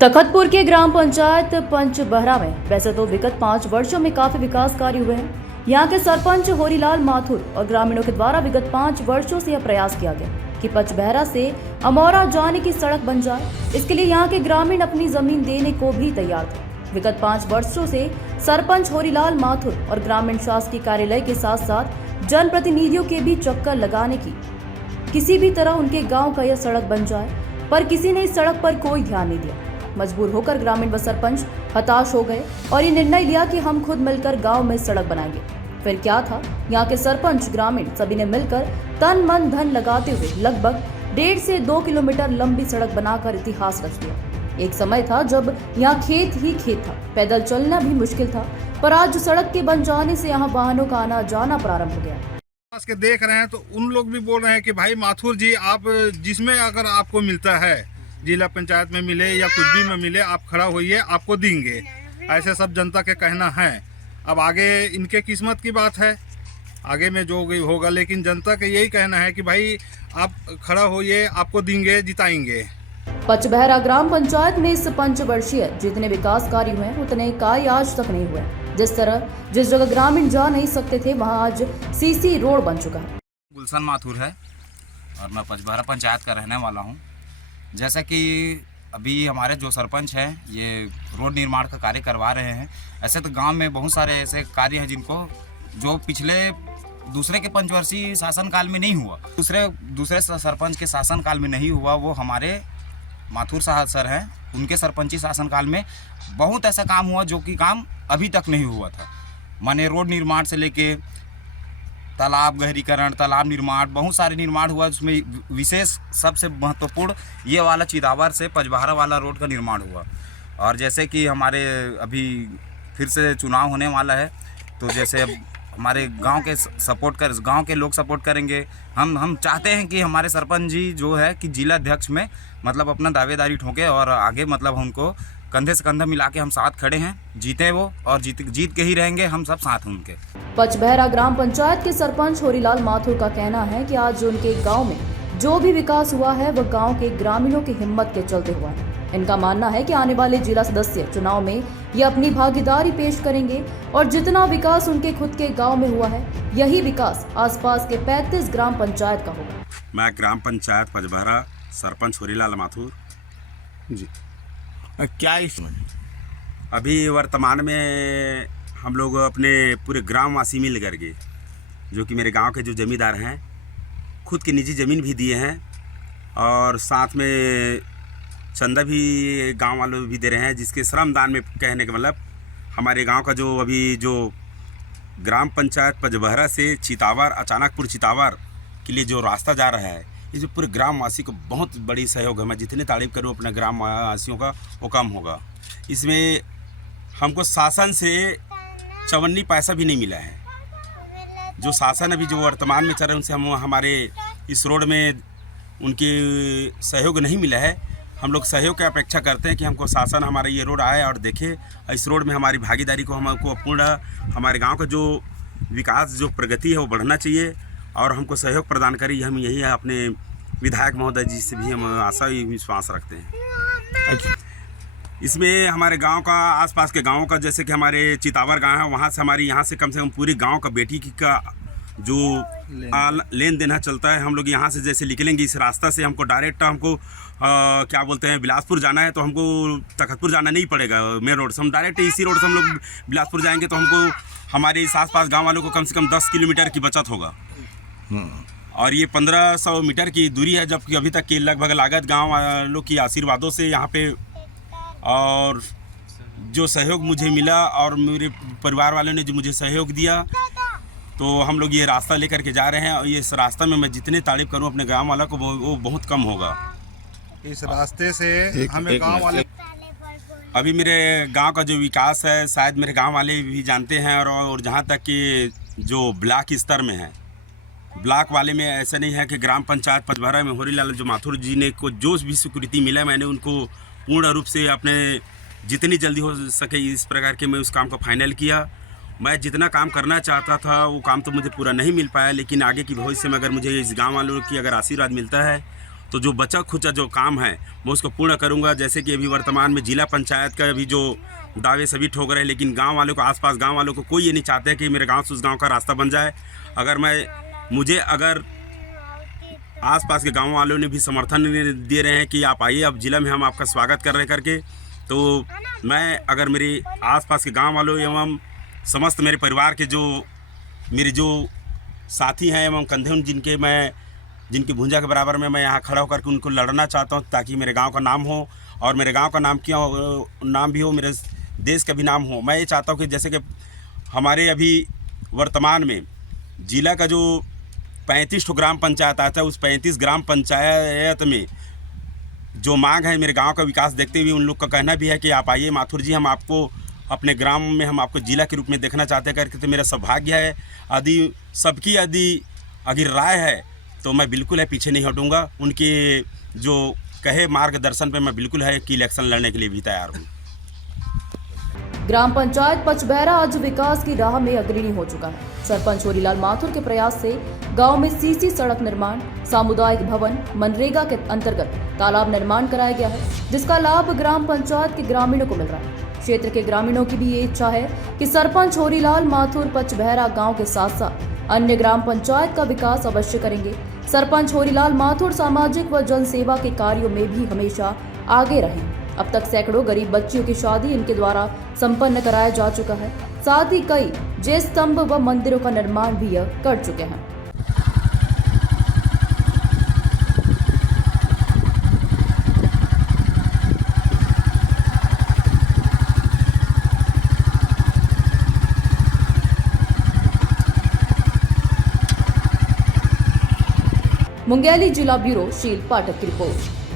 तखतपुर के ग्राम पंचायत पंचबहरा में वैसे तो विगत 5 वर्षों में काफी विकास कार्य हुए हैं। यहाँ के सरपंच होरीलाल माथुर और ग्रामीणों के द्वारा विगत 5 वर्षों से यह प्रयास किया गया कि पंचबहरा से अमौरा जाने की सड़क बन जाए। इसके लिए यहाँ के ग्रामीण अपनी जमीन देने को भी तैयार थे। विगत 5 वर्षों से सरपंच होरीलाल माथुर और ग्रामीण शासकीय कार्यालय के साथ साथ जनप्रतिनिधियों के भी चक्कर लगाने की किसी भी तरह उनके गाँव का यह सड़क बन जाए, पर किसी ने इस सड़क पर कोई ध्यान नहीं दिया। मजबूर होकर ग्रामीण व सरपंच हताश हो गए और ये निर्णय लिया कि हम खुद मिलकर गांव में सड़क बनाएंगे। फिर क्या था, यहाँ के सरपंच ग्रामीण सभी ने मिलकर तन मन धन लगाते हुए लगभग 1.5 से 2 किलोमीटर लंबी सड़क बनाकर इतिहास रच दिया। एक समय था जब यहाँ खेत ही खेत था, पैदल चलना भी मुश्किल था, पर आज सड़क के बन जाने से यहाँ वाहनों का आना जाना प्रारंभ हो गया। के देख रहे हैं तो उन लोग भी बोल रहे हैं कि भाई माथुर जी, आप जिसमें अगर आपको मिलता है, जिला पंचायत में मिले या कुछ भी में मिले, आप खड़ा होइए, आपको देंगे। ऐसे सब जनता के कहना है। अब आगे इनके किस्मत की बात है, आगे में जो होगा, लेकिन जनता का यही कहना है कि भाई आप खड़ा होइए, आपको देंगे, जिताएंगे। पंचबहरा ग्राम पंचायत में इस 5 वर्षीय जितने विकास कार्य हुए उतने कार्य आज तक नहीं हुए। जिस जगह ग्रामीण जा नहीं सकते थे, वहां आज सीसी रोड बन चुका है। गुलशन माथुर है और मैं पंचबहरा पंचायत का रहने वाला हूं। जैसा कि अभी हमारे जो सरपंच हैं ये रोड निर्माण का कार्य करवा रहे हैं। ऐसे तो गांव में बहुत सारे ऐसे कार्य हैं जिनको जो पिछले दूसरे के पंचवर्षीय शासनकाल में नहीं हुआ, दूसरे सरपंच के शासनकाल में नहीं हुआ। वो हमारे माथुर साहब सर हैं, उनके सरपंची शासनकाल में बहुत ऐसा काम हुआ जो कि काम अभी तक नहीं हुआ था। माने रोड निर्माण से लेके तालाब गहरीकरण, तालाब निर्माण, बहुत सारे निर्माण हुआ। उसमें विशेष सबसे महत्वपूर्ण ये वाला चिदावर से पंचबहरा वाला रोड का निर्माण हुआ। और जैसे कि हमारे अभी फिर से चुनाव होने वाला है, तो जैसे अब हमारे गांव के लोग सपोर्ट करेंगे। हम चाहते हैं कि हमारे सरपंच जी जो है कि जिला अध्यक्ष में मतलब अपना दावेदारी ठोके और आगे मतलब उनको कंधे से कंधा मिला के हम साथ खड़े हैं। जीते वो और जीत के ही रहेंगे, हम सब साथ हैं उनके। पंचबहरा ग्राम पंचायत के सरपंच होरीलाल माथुर का कहना है कि आज उनके गांव में जो भी विकास हुआ है वह गांव के ग्रामीणों की हिम्मत के चलते हुआ है। इनका मानना है कि आने वाले जिला सदस्य चुनाव में ये अपनी भागीदारी पेश करेंगे और जितना विकास उनके खुद के गांव में हुआ है, यही विकास आसपास के 35 ग्राम पंचायत का होगा। मैं ग्राम पंचायत पंचबहरा सरपंच होरीलाल माथुर जी। क्या इसमें अभी वर्तमान में हम लोग अपने पूरे ग्रामवासी मिल करके, जो कि मेरे गांव के जो जमींदार हैं, खुद की निजी ज़मीन भी दिए हैं और साथ में चंदा भी गांव वालों भी दे रहे हैं, जिसके श्रमदान में कहने का मतलब हमारे गांव का जो अभी जो ग्राम पंचायत पंचबहरा से चितावर, अचानकपुर चितावर के लिए जो रास्ता जा रहा है, ये जो पूरे ग्रामवासी को बहुत बड़ी सहयोग है। मैं जितनी तारीफ करूँ अपने ग्रामवासियों का वो कम होगा। इसमें हमको शासन से 54 पैसा भी नहीं मिला है। जो शासन अभी जो वर्तमान में चल रहे हैं उनसे हमारे इस रोड में उनके सहयोग नहीं मिला है। हम लोग सहयोग की अपेक्षा करते हैं कि हमको शासन हमारा ये रोड आए और देखे, इस रोड में हमारी भागीदारी को हमको पूर्ण हमारे गांव का जो विकास जो प्रगति है वो बढ़ना चाहिए और हमको सहयोग प्रदान करें। हम यही है अपने विधायक महोदय जी से भी हम आशा विश्वास रखते हैं। इसमें हमारे गांव का, आसपास के गांवों का, जैसे कि हमारे चितावर गांव है, वहां से हमारी यहाँ से कम पूरी गांव का बेटी का जो लेन देन चलता है। हम लोग यहाँ से जैसे निकलेंगे इस रास्ता से, हमको डायरेक्ट हमको क्या बोलते हैं बिलासपुर जाना है, तो हमको तखतपुर जाना नहीं पड़ेगा मेन रोड से। हम डायरेक्ट इसी रोड से हम लोग बिलासपुर जाएंगे, तो हमको हमारे इस आसपास गाँव वालों को कम से कम 10 किलोमीटर की बचत होगा। और ये 1500 मीटर की दूरी है, जबकि अभी तक की लगभग लागत गांव वालों की आशीर्वादों से यहाँ पे और जो सहयोग मुझे मिला और मेरे परिवार वालों ने जो मुझे सहयोग दिया, तो हम लोग ये रास्ता लेकर के जा रहे हैं। और ये इस रास्ता में मैं जितनी तारीफ करूँ अपने गांव वालों को वो बहुत कम होगा। इस रास्ते से हमें गांव वाले, अभी मेरे गांव का जो विकास है शायद मेरे गांव वाले भी जानते हैं। और जहाँ तक कि जो ब्लॉक स्तर में है, ब्लॉक वाले में ऐसा नहीं है कि ग्राम पंचायत पंचबहरा में होरीलाल जो माथुर जी ने को जो भी स्वीकृति मिला, मैंने उनको पूर्ण रूप से अपने जितनी जल्दी हो सके इस प्रकार के मैं उस काम को फाइनल किया। मैं जितना काम करना चाहता था वो काम तो मुझे पूरा नहीं मिल पाया, लेकिन आगे की भविष्य में अगर मुझे इस गांव वालों की अगर आशीर्वाद मिलता है तो जो बचा खुचा जो काम है मैं उसको पूर्ण करूंगा। जैसे कि अभी वर्तमान में जिला पंचायत का अभी जो दावे सभी ठोक रहे हैं, लेकिन गांव वालों को, आसपास गांव वालों को कोई ये नहीं चाहते कि मेरे गांव से उस गांव का रास्ता बन जाए। अगर आसपास के गांव वालों ने भी समर्थन दे रहे हैं कि आप आइए, अब जिला में हम आपका स्वागत कर रहे हैं करके, तो मैं अगर मेरे आसपास के गांव वालों एवं समस्त मेरे परिवार के मेरे जो साथी हैं एवं कंधे जिनकी भुंजा के बराबर में मैं यहाँ खड़ा होकर के उनको लड़ना चाहता हूँ, ताकि मेरे गांव का नाम हो, और मेरे गांव का नाम नाम भी हो, मेरे देश का भी नाम हो। मैं ये चाहता हूँ कि जैसे कि हमारे अभी वर्तमान में जिला का जो 35 ग्राम पंचायत आता है, उस 35 ग्राम पंचायत में जो मांग है मेरे गांव का विकास देखते हुए उन लोग का कहना भी है कि आप आइए माथुर जी, हम आपको अपने ग्राम में, हम आपको जिला के रूप में देखना चाहते हैं करके। तो मेरा सौभाग्य है, सबकी अगर राय है तो मैं बिल्कुल है पीछे नहीं हटूंगा। उनके जो कहे मार्गदर्शन पे मैं बिल्कुल है कि इलेक्शन लड़ने के लिए भी तैयार हूँ। ग्राम पंचायत पचबहरा आज विकास की राह में अग्रणी हो चुका है। सरपंच होरीलाल माथुर के प्रयास से गांव में सीसी सड़क निर्माण, सामुदायिक भवन, मनरेगा के अंतर्गत तालाब निर्माण कराया गया है, जिसका लाभ ग्राम पंचायत के ग्रामीणों को मिल रहा है। क्षेत्र के ग्रामीणों की भी ये इच्छा है कि सरपंच होरीलाल माथुर पचबहरा गांव के साथ साथ अन्य ग्राम पंचायत का विकास अवश्य करेंगे। सरपंच होरीलाल माथुर सामाजिक व जनसेवा के कार्यों में भी हमेशा आगे रहे। अब तक सैकड़ों गरीब बच्चियों की शादी इनके द्वारा संपन्न कराया जा चुका है। साथ ही कई जय स्तंभ व मंदिरों का निर्माण भी यह कर चुके हैं। मुंगेली जिला ब्यूरो शील पाठक की रिपोर्ट।